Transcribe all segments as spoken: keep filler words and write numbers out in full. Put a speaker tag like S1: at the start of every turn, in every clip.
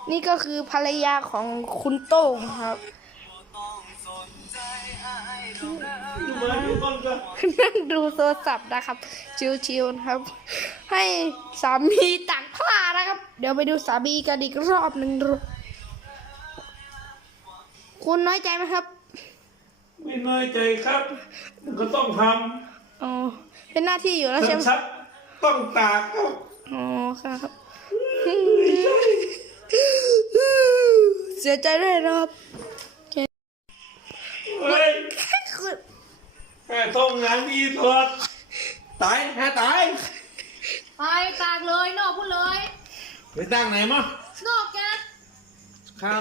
S1: นี่ก็คือภรรยาของคุณโต้งครับนั่งดูโทรศัพท์นะครับชิวๆนะครับ ให้สามีตักผ้านะครับ เดี๋ยวไปดูสามีกันอีกรอบหนึ่งดูคุณน้อยใจไหมครับ
S2: ไม่น้อยใจครับมันก็ต้องท
S1: ำอ๋อเป็นหน้าที่อยู่แล้วใช่ไหม
S2: ชัดต้องตากครับ
S1: อ๋อครับเสียใจด้วยนะครับ
S2: เฮ้ยแค่ต้องงานดีทอดตายแค่ตาย
S3: ไปตากเลยนอกพูดเลย
S2: ไปตั้งไหนมั้ง
S3: นอกแก
S2: ครับ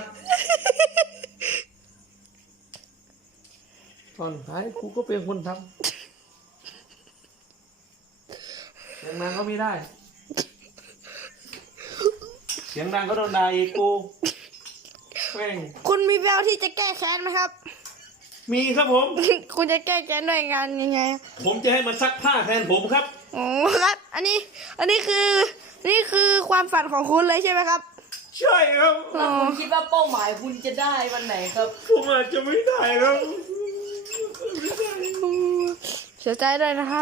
S2: ตอนท้ายกูก็เป็นคนทำเสียงดังก็ไม่ได้เสียงดังก็โดนด่าอีกกูแม่ง
S1: คุณมีแววที่จะแก้แค้นไหมครับ
S2: มีครับผม
S1: คุณจะแก้แค้นด้วยงานยังไง
S2: ผมจะให้มันซักผ้าแทนผมครับ
S1: อ๋อครับ อันนี้ อันนี้คือ นี่คือความฝันของคุณเลยใช่ไหมครับ
S2: ใช่ครับ
S1: อ๋อ
S3: คุณคิดว่าเป้าหมายคุณจะได้วันไหนครับ
S2: ผมอาจจะไม่ได้ครับ
S1: เสียใจด้วยนะครับ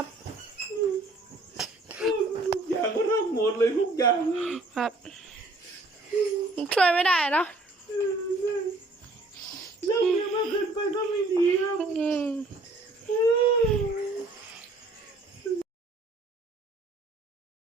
S2: ทุกอย่างก็ทำหมดเลยทุกอย่าง
S1: ครับ ช่วยไม่ได้เนาะ
S2: เรื่องนี้มากเกินไปก็ไม่ดีครับ
S1: อืม